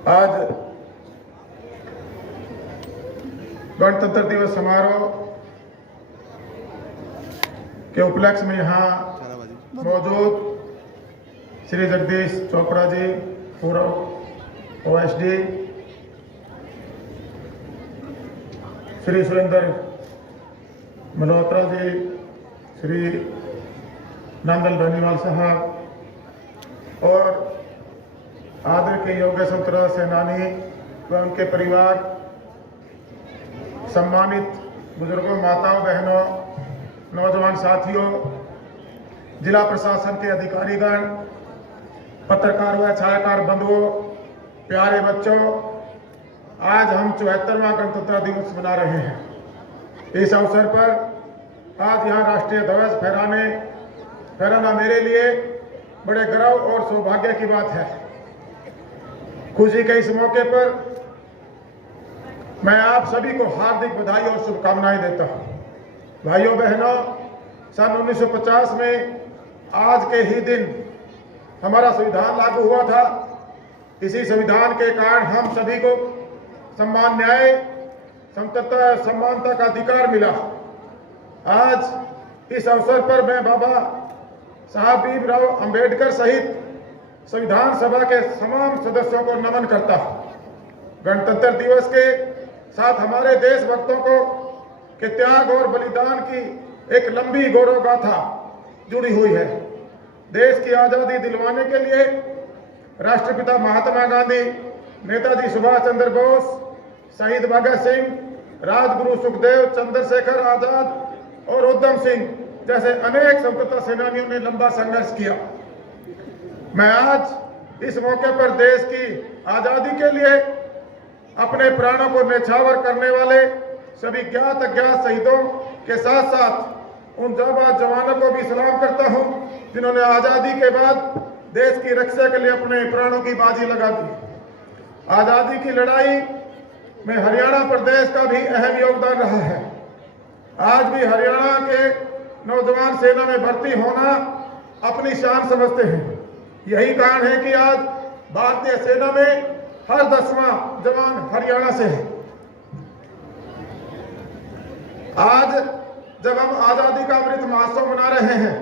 आज गणतंत्र दिवस समारोह के उपलक्ष्य में यहाँ मौजूद श्री जगदीश चोपड़ा जी, पूर्व ओएसडी, श्री सुरेंद्र मल्होत्रा जी, श्री नंदन बेनीवाल साहब और आदर के योग्य स्वतंत्रता सेनानी व उनके परिवार, सम्मानित बुजुर्गों, माताओं, बहनों, नौजवान साथियों, जिला प्रशासन के अधिकारीगण, पत्रकार व छायाकार बंधुओं, प्यारे बच्चों, आज हम 74वां गणतंत्र दिवस मना रहे हैं। इस अवसर पर आज यहाँ राष्ट्रीय ध्वज फहराना मेरे लिए बड़े गर्व और सौभाग्य की बात है। खुशी के इस मौके पर मैं आप सभी को हार्दिक बधाई और शुभकामनाएं देता हूं। भाइयों बहनों, सन 1950 में आज के ही दिन हमारा संविधान लागू हुआ था। इसी संविधान के कारण हम सभी को सम्मान, न्याय, समता, समानता का अधिकार मिला। आज इस अवसर पर मैं बाबा साहब भीमराव अंबेडकर सहित संविधान सभा के तमाम सदस्यों को नमन करता हूं। गणतंत्र दिवस के साथ हमारे देशभक्तों को के त्याग और बलिदान की एक लंबी गौरव गाथा जुड़ी हुई है। देश की आजादी दिलवाने के लिए राष्ट्रपिता महात्मा गांधी, नेताजी सुभाष चंद्र बोस, शहीद भगत सिंह, राजगुरु सुखदेव, चंद्रशेखर आजाद और उधम सिंह जैसे अनेक स्वतंत्रता सेनानियों ने लंबा संघर्ष किया। मैं आज इस मौके पर देश की आजादी के लिए अपने प्राणों को न्यौछावर करने वाले सभी ज्ञात अज्ञात शहीदों के साथ साथ उन जाबाज जवानों को भी सलाम करता हूं, जिन्होंने आजादी के बाद देश की रक्षा के लिए अपने प्राणों की बाजी लगा दी। आजादी की लड़ाई में हरियाणा प्रदेश का भी अहम योगदान रहा है। आज भी हरियाणा के नौजवान सेना में भर्ती होना अपनी शान समझते हैं। यही कारण है कि आज भारतीय सेना में हर 10वां जवान हरियाणा से है। आज जब हम आजादी का अमृत महोत्सव मना रहे हैं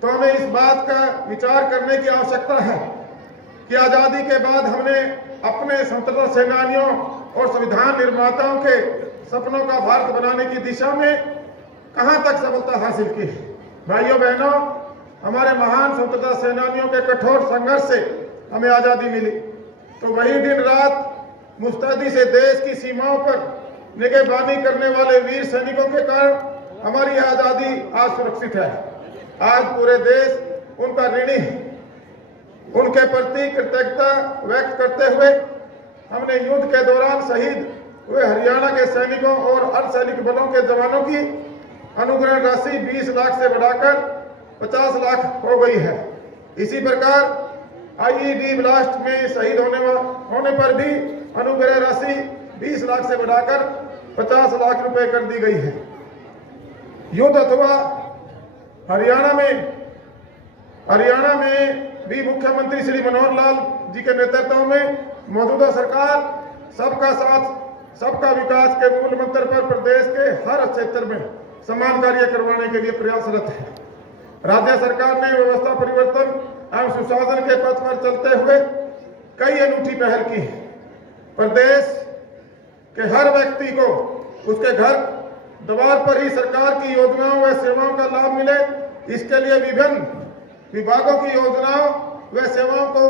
तो हमें इस बात का विचार करने की आवश्यकता है कि आजादी के बाद हमने अपने स्वतंत्रता सेनानियों और संविधान निर्माताओं के सपनों का भारत बनाने की दिशा में कहां तक सफलता हासिल की है। भाइयों बहनों, हमारे महान स्वतंत्रता सेनानियों के कठोर संघर्ष से हमें आजादी मिली, तो वही दिन रात मुस्तैदी से देश की सीमाओं पर निगहबानी करने वाले वीर सैनिकों के कारण हमारी आजादी आज सुरक्षित है। आज पूरे देश उनका ऋणी है। उनके प्रति कृतज्ञता व्यक्त करते हुए हमने युद्ध के दौरान शहीद हुए हरियाणा के सैनिकों और अर्धसैनिक बलों के जवानों की अनुग्रह राशि 20 लाख से बढ़ाकर 50 लाख हो गई है। इसी प्रकार आईईडी ब्लास्ट में शहीद होने पर भी अनुग्रह राशि 20 लाख से बढ़ाकर 50 लाख रुपए कर दी गई है। युद्ध अथवा हरियाणा में भी मुख्यमंत्री श्री मनोहर लाल जी के नेतृत्व में मौजूदा सरकार सबका साथ सबका विकास के मूल मंत्र पर प्रदेश के हर क्षेत्र में समान कार्य करवाने के लिए प्रयासरत है। राज्य सरकार ने व्यवस्था परिवर्तन एवं सुशासन के पथ पर चलते हुए कई अनूठी पहल की है। प्रदेश के हर व्यक्ति को उसके घर द्वार पर ही सरकार की योजनाओं व सेवाओं का लाभ मिले, इसके लिए विभिन्न विभागों की योजनाओं व सेवाओं को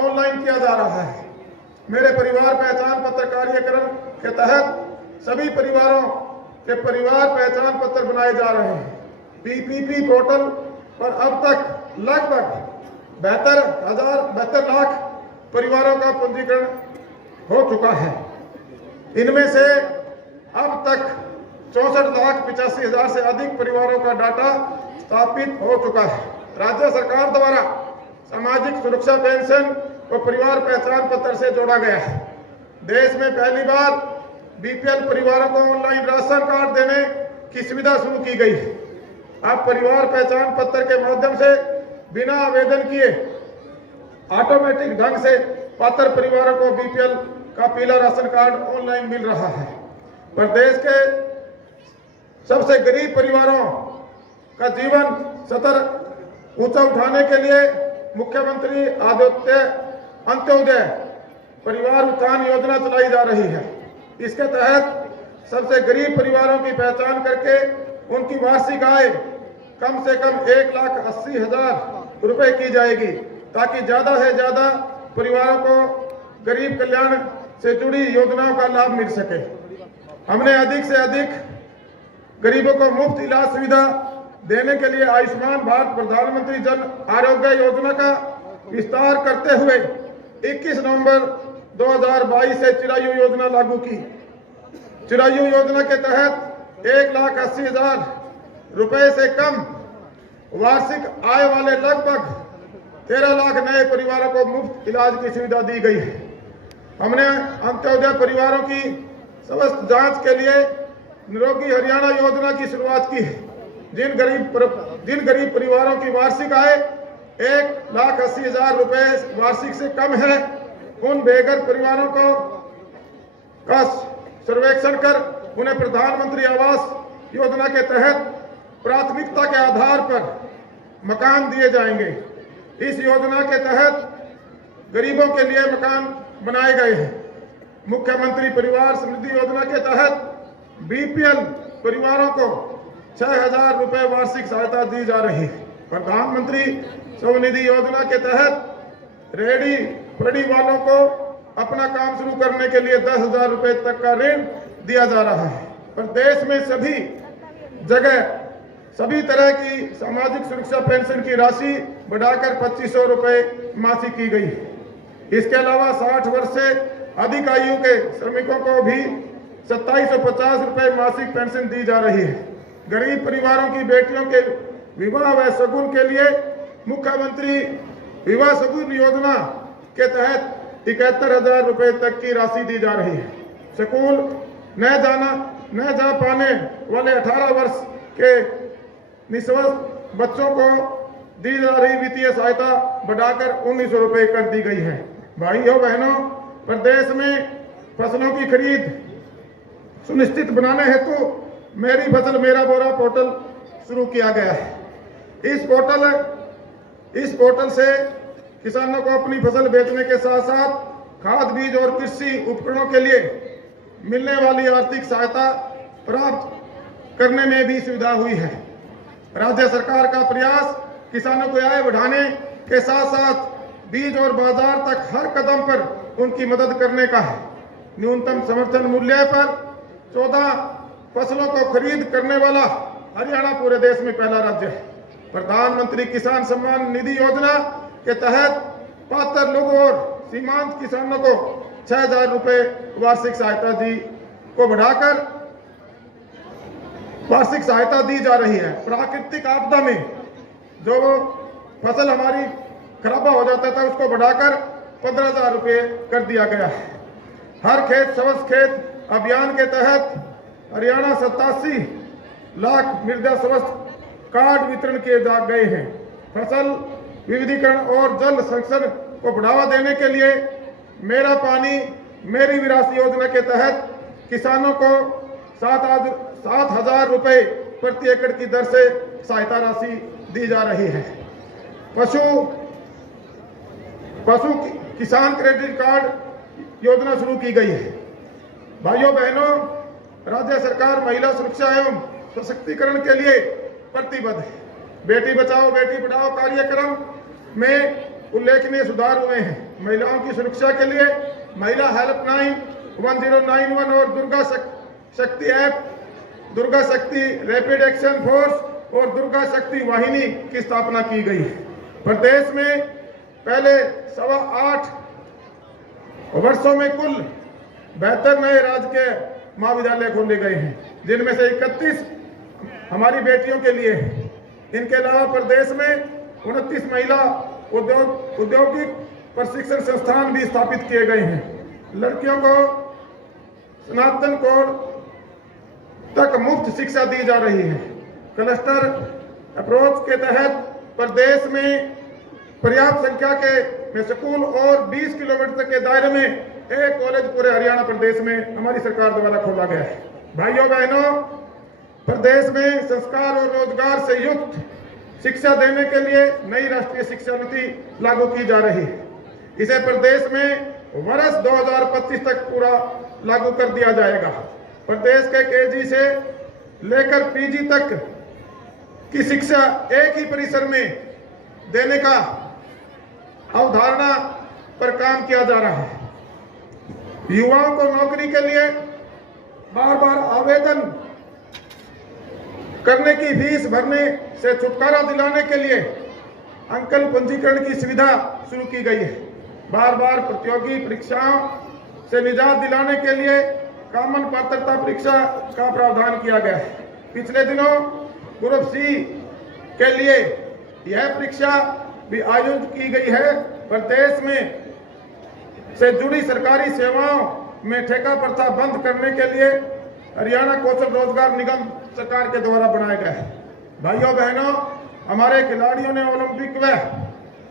ऑनलाइन किया जा रहा है। मेरे परिवार पहचान पत्र कार्यक्रम के तहत सभी परिवारों के परिवार पहचान पत्र बनाए जा रहे हैं। पीपीपी पोर्टल पर अब तक लगभग 72 लाख परिवारों का पंजीकरण हो चुका है। इनमें से अब तक 64,85,000 से अधिक परिवारों का डाटा स्थापित हो चुका है। राज्य सरकार द्वारा सामाजिक सुरक्षा पेंशन को परिवार पहचान पत्र से जोड़ा गया है। देश में पहली बार बीपीएल परिवारों को ऑनलाइन राशन कार्ड देने की सुविधा शुरू की गई है। अब परिवार पहचान पत्र के माध्यम से बिना आवेदन किए ऑटोमेटिक ढंग से पात्र परिवारों को बीपीएल का पीला राशन कार्ड ऑनलाइन मिल रहा है। प्रदेश के सबसे गरीब परिवारों का जीवन स्तर ऊंचा उठाने के लिए मुख्यमंत्री अंत्योदय परिवार उत्थान योजना चलाई जा रही है। इसके तहत सबसे गरीब परिवारों की पहचान करके उनकी वार्षिक आय कम से कम 1,80,000 रुपए की जाएगी, ताकि ज्यादा से ज्यादा परिवारों को गरीब कल्याण से जुड़ी योजनाओं का लाभ मिल सके। हमने अधिक से अधिक गरीबों को मुफ्त इलाज सुविधा देने के लिए आयुष्मान भारत प्रधानमंत्री जन आरोग्य योजना का विस्तार करते हुए 21 नवंबर 2022 से चिरायु योजना लागू की। चिरायु योजना के तहत 1,80,000 रुपए से कम वार्षिक आय वाले लगभग 13 लाख नए परिवारों को मुफ्त इलाज की सुविधा दी गई है। हमने अंत्योदय परिवारों की समस्त जांच के लिए निरोगी हरियाणा योजना की शुरुआत की है। जिन गरीब परिवारों की वार्षिक आय 1,80,000 रुपए वार्षिक से कम है, उन बेघर परिवारों का सर्वेक्षण कर उन्हें प्रधानमंत्री आवास योजना के तहत प्राथमिकता के आधार पर मकान दिए जाएंगे। इस योजना के तहत गरीबों के लिए मकान बनाए गए हैं। मुख्यमंत्री परिवार समृद्धि योजना के तहत बीपीएल परिवारों को 6,000 रुपए वार्षिक सहायता दी जा रही है। प्रधानमंत्री स्वनिधि योजना के तहत रेहड़ी फड़ी वालों को अपना काम शुरू करने के लिए 10,000 रुपए तक का ऋण दिया जा रहा है। प्रदेश में सभी जगह सभी तरह की सामाजिक सुरक्षा पेंशन की राशि बढ़ाकर 2,500 रुपए मासिक की गई है। इसके अलावा 60 वर्ष से अधिक आयु के श्रमिकों को भी 2,750 रुपए मासिक पेंशन दी जा रही है। गरीब परिवारों की बेटियों के विवाह व शगुन के लिए मुख्यमंत्री विवाह शगुन योजना के तहत 71,000 रुपए तक की राशि दी जा रही है। स्कूल न जा पाने वाले 18 वर्ष के निःस्वस्थ बच्चों को दी जा रही वित्तीय सहायता बढ़ाकर 1,900 रुपए कर दी गई है। भाइयों बहनों, प्रदेश में फसलों की खरीद सुनिश्चित बनाने हेतु मेरी फसल मेरा बोरा पोर्टल शुरू किया गया है। इस पोर्टल से किसानों को अपनी फसल बेचने के साथ साथ खाद बीज और कृषि उपकरणों के लिए मिलने वाली आर्थिक सहायता प्राप्त करने में भी सुविधा हुई है। राज्य सरकार का प्रयास किसानों को आय बढ़ाने के साथ साथ बीज और बाजार तक हर कदम पर उनकी मदद करने का है। न्यूनतम समर्थन मूल्य पर 14 फसलों को खरीद करने वाला हरियाणा पूरे देश में पहला राज्य है। प्रधानमंत्री किसान सम्मान निधि योजना के तहत पात्र लोगों और सीमांत किसानों को 6,000 रुपए वार्षिक सहायता को बढ़ाकर वार्षिक सहायता दी जा रही है। प्राकृतिक आपदा में जो फसल हमारी खराबा हो जाता था उसको बढ़ाकर 15,000 रुपए कर दिया गया है। हर खेत स्वस्थ खेत अभियान के तहत हरियाणा 87 लाख मृदा स्वास्थ्य कार्ड वितरण किए जा गए हैं। फसल विविधीकरण और जल संरक्षण को बढ़ावा देने के लिए मेरा पानी मेरी विरासत योजना के तहत किसानों को 7,000 रुपए प्रति एकड़ की दर से सहायता राशि दी जा रही है। पशु किसान क्रेडिट कार्ड योजना शुरू की गई है। भाइयों बहनों, राज्य सरकार महिला सुरक्षा एवं सशक्तिकरण के लिए प्रतिबद्ध है। बेटी बचाओ बेटी पढ़ाओ कार्यक्रम में उल्लेखनीय सुधार हुए हैं। महिलाओं की सुरक्षा के लिए महिला हेल्पलाइन 1091 और दुर्गा शक्ति ऐप, दुर्गा शक्ति रैपिड एक्शन फोर्स और दुर्गा शक्ति वाहिनी की स्थापना की गई है। प्रदेश में पहले 8.25 वर्षों में कुल 72 नए राजकीय महाविद्यालय खोले गए हैं, जिनमें से 31 हमारी बेटियों के लिए है। इनके अलावा प्रदेश में 29 महिला औद्योगिक प्रशिक्षण संस्थान भी स्थापित किए गए हैं। लड़कियों को स्नातक कोर तक मुफ्त शिक्षा दी जा रही है। क्लस्टर अप्रोच के तहत प्रदेश में पर्याप्त संख्या के स्कूल और 20 किलोमीटर तक के दायरे में एक कॉलेज पूरे हरियाणा प्रदेश में हमारी सरकार द्वारा खोला गया है। भाइयों बहनों, प्रदेश में संस्कार और रोजगार से युक्त शिक्षा देने के लिए नई राष्ट्रीय शिक्षा नीति लागू की जा रही है। इसे प्रदेश में वर्ष 2025 तक पूरा लागू कर दिया जाएगा। प्रदेश के केजी से लेकर पीजी तक की शिक्षा एक ही परिसर में देने का अवधारणा पर काम किया जा रहा है। युवाओं को नौकरी के लिए बार बार आवेदन करने की फीस भरने से छुटकारा दिलाने के लिए अंकल पंजीकरण की सुविधा शुरू की गई है। बार बार प्रतियोगी परीक्षाओं से निजात दिलाने के लिए कॉमन पात्रता परीक्षा का प्रावधान किया गया है। पिछले दिनों ग्रुप सी के लिए यह परीक्षा भी आयोजित की गई है। प्रदेश में से जुड़ी सरकारी सेवाओं में ठेका प्रथा बंद करने के लिए हरियाणा कौशल रोजगार निगम सरकार के द्वारा बनाया गया है। भाइयों बहनों, हमारे खिलाड़ियों ने ओलंपिक व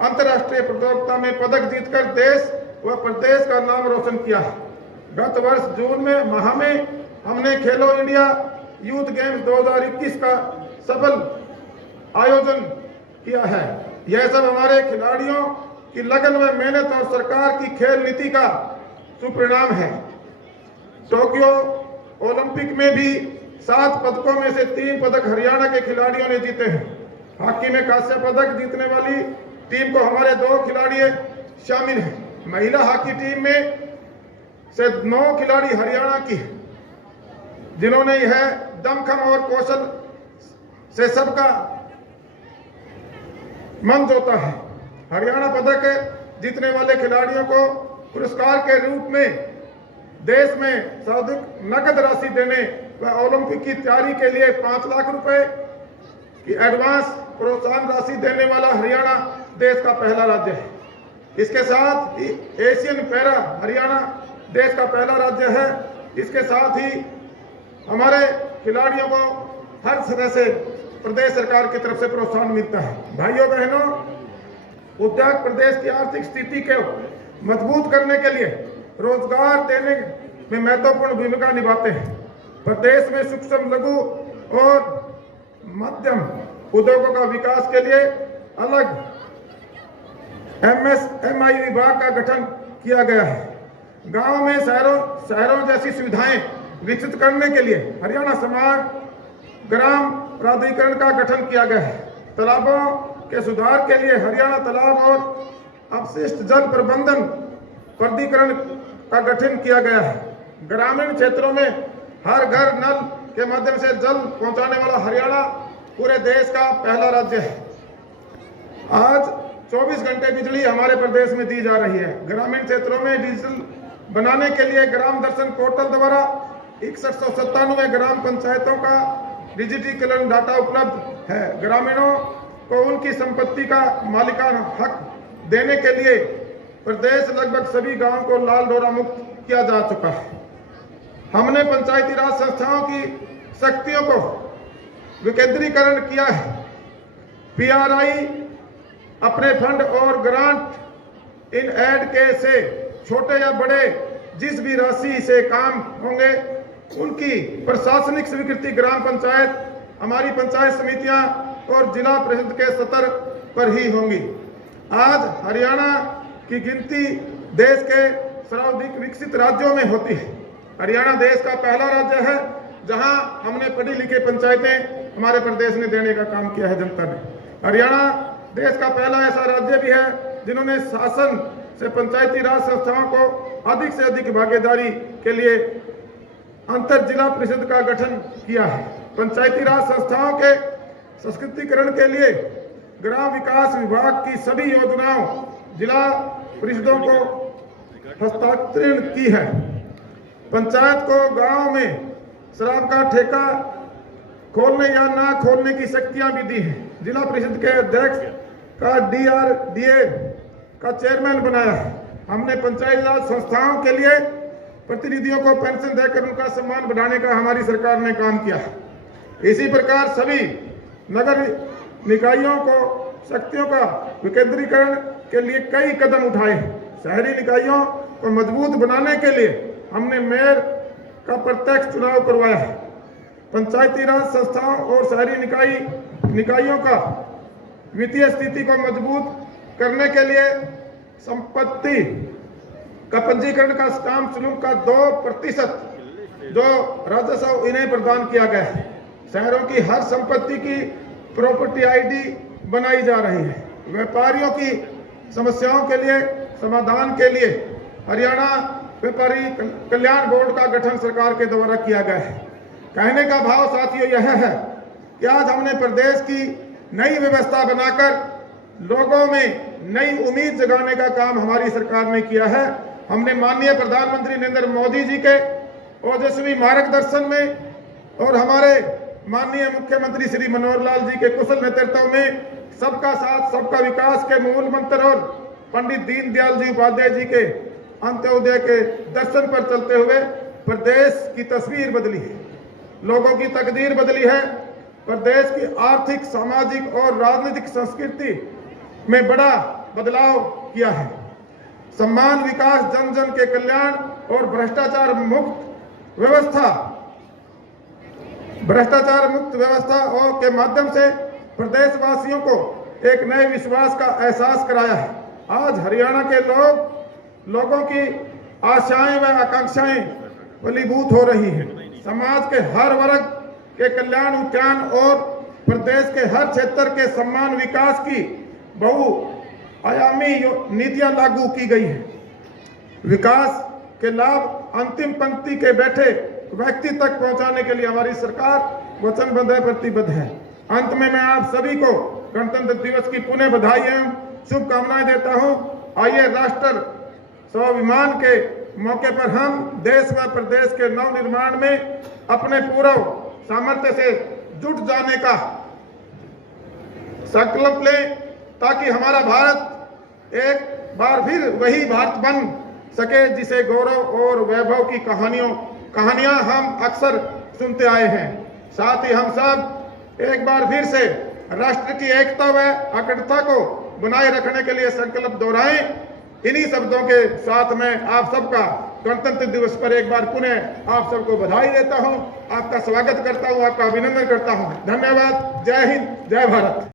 अंतर्राष्ट्रीय प्रतियोगिता में पदक जीतकर देश व प्रदेश का नाम रोशन किया। गत वर्ष जून माह में हमने खेलो इंडिया यूथ गेम्स 2021 का सफल आयोजन किया है। यह सब हमारे खिलाड़ियों की लगन व मेहनत और सरकार की खेल नीति का सुपरिणाम है। टोक्यो ओलंपिक में भी 7 पदकों में से 3 पदक हरियाणा के खिलाड़ियों ने जीते हैं। हॉकी में कांस्य पदक जीतने वाली टीम को हमारे 2 खिलाड़ी शामिल हैं। महिला हॉकी टीम में से 9 खिलाड़ी हरियाणा की, जिन्होंने यह दमखम और कौशल से सबका मन जोता है। हरियाणा पदक जीतने वाले खिलाड़ियों को पुरस्कार के रूप में देश में सर्वाधिक नकद राशि देने व ओलंपिक की तैयारी के लिए 5 लाख रुपए की एडवांस प्रोत्साहन राशि देने वाला हरियाणा देश का पहला राज्य है। इसके साथ ही एशियन पैरा हरियाणा देश का पहला राज्य है। इसके साथ ही हमारे खिलाड़ियों को हर तरह से प्रदेश सरकार की तरफ से प्रोत्साहन मिलता है। भाइयों बहनों, उद्योग प्रदेश की आर्थिक स्थिति को मजबूत करने के लिए रोजगार देने में महत्वपूर्ण भूमिका निभाते हैं। प्रदेश में सूक्ष्म लघु और मध्यम उद्योगों का विकास के लिए अलग MSMI विभाग का गठन किया गया है। गांव में शहरों जैसी सुविधाएं विकसित करने के लिए हरियाणा समाज ग्राम प्राधिकरण का गठन किया गया है। तालाबों के सुधार के लिए हरियाणा तालाब और अपशिष्ट जल प्रबंधन प्राधिकरण का गठन किया गया है। ग्रामीण क्षेत्रों में हर घर नल के माध्यम से जल पहुंचाने वाला हरियाणा पूरे देश का पहला राज्य है। आज 24 घंटे बिजली हमारे प्रदेश में दी जा रही है। ग्रामीण क्षेत्रों में डिजिटल बनाने के लिए ग्राम दर्शन पोर्टल द्वारा 6197 ग्राम पंचायतों का डिजिटीकरण डाटा उपलब्ध है। ग्रामीणों को उनकी संपत्ति का मालिकाना हक देने के लिए प्रदेश लगभग सभी गांवों को लाल डोरा मुक्त किया जा चुका है। हमने पंचायती राज संस्थाओं की शक्तियों को विकेंद्रीकरण किया है। PRI अपने फंड और ग्रांट इन एड के से छोटे या बड़े जिस भी राशि से काम होंगे उनकी प्रशासनिक स्वीकृति ग्राम पंचायत, हमारी पंचायत समितियां और जिला परिषद के स्तर पर ही होंगी। आज हरियाणा की गिनती देश के सर्वाधिक विकसित राज्यों में होती है। हरियाणा देश का पहला राज्य है जहां हमने पढ़ी लिखी पंचायतें हमारे प्रदेश में देने का काम किया है जनता ने। हरियाणा देश का पहला ऐसा राज्य भी है जिन्होंने शासन से पंचायती राज संस्थाओं को अधिक से अधिक भागीदारी के लिए अंतर जिला परिषद का गठन किया है। पंचायती राज संस्थाओं के सशक्तिकरण के लिए ग्राम विकास विभाग की सभी योजनाओं जिला परिषदों को हस्तांतरित की है। पंचायत को गांव में शराब का ठेका खोलने या ना खोलने की शक्तियां भी दी हैं। जिला परिषद के अध्यक्ष का DRDA का चेयरमैन बनाया है। हमने पंचायत राज संस्थाओं के लिए प्रतिनिधियों को पेंशन देकर उनका सम्मान बढ़ाने का हमारी सरकार ने काम किया है। इसी प्रकार सभी नगर निकायों को शक्तियों का विकेंद्रीकरण के लिए कई कदम उठाए। शहरी निकायों को मजबूत बनाने के लिए हमने मेयर का प्रत्यक्ष चुनाव करवाया है। पंचायती राज संस्थाओं और शहरी निकायों का वित्तीय स्थिति को मजबूत करने के लिए संपत्ति का पंजीकरण का स्टाम्प शुल्क का 2% जो राजस्व इन्हें प्रदान किया गया है। शहरों की हर संपत्ति की प्रॉपर्टी आईडी बनाई जा रही है। व्यापारियों की समस्याओं के लिए समाधान के लिए हरियाणा व्यापारी कल्याण बोर्ड का गठन सरकार के द्वारा किया गया है। कहने का भाव साथियों यह है कि आज हमने प्रदेश की नई व्यवस्था बनाकर लोगों में नई उम्मीद जगाने का काम हमारी सरकार ने किया है। हमने माननीय प्रधानमंत्री नरेंद्र मोदी जी के ओजस्वी मार्गदर्शन में और हमारे माननीय मुख्यमंत्री श्री मनोहर लाल जी के कुशल नेतृत्व में सबका साथ सबका विकास के मूल मंत्र और पंडित दीनदयाल जी उपाध्याय जी के अंत्योदय के दर्शन पर चलते हुए प्रदेश की तस्वीर बदली है, लोगों की तकदीर बदली है। प्रदेश की आर्थिक, सामाजिक और राजनीतिक संस्कृति में बड़ा बदलाव किया है। सम्मान, विकास, जन जन के कल्याण और भ्रष्टाचार मुक्त व्यवस्था और के माध्यम से प्रदेशवासियों को एक नए विश्वास का एहसास कराया है। आज हरियाणा के लोगों की आशाएं व आकांक्षाएं फलीभूत हो रही हैं। समाज के हर वर्ग के कल्याण, उत्थान और प्रदेश के हर क्षेत्र के सम्मान विकास की बहुआयामी नीतियां लागू की गई है। विकास के लाभ अंतिम पंक्ति के बैठे व्यक्ति तक पहुंचाने के लिए हमारी सरकार वचनबद्ध है, प्रतिबद्ध है। अंत में मैं आप सभी को गणतंत्र दिवस की पुनः बधाई एवं शुभकामनाएं देता हूं। आइए राष्ट्र स्वाभिमान के मौके पर हम देश व प्रदेश के नव निर्माण में अपने पूर्ण सामर्थ्य से जुट जाने का संकल्प लें, ताकि हमारा भारत एक बार फिर वही भारत बन सके जिसे गौरव और वैभव की कहानियां हम अक्सर सुनते आए हैं। साथ ही हम सब एक बार फिर से राष्ट्र की एकता व अखंडता को बनाए रखने के लिए संकल्प दोहराएं। इन्हीं शब्दों के साथ मैं आप सबका गणतंत्र दिवस पर एक बार पुनः आप सबको बधाई देता हूं, आपका स्वागत करता हूं, आपका अभिनंदन करता हूं। धन्यवाद। जय हिंद, जय भारत।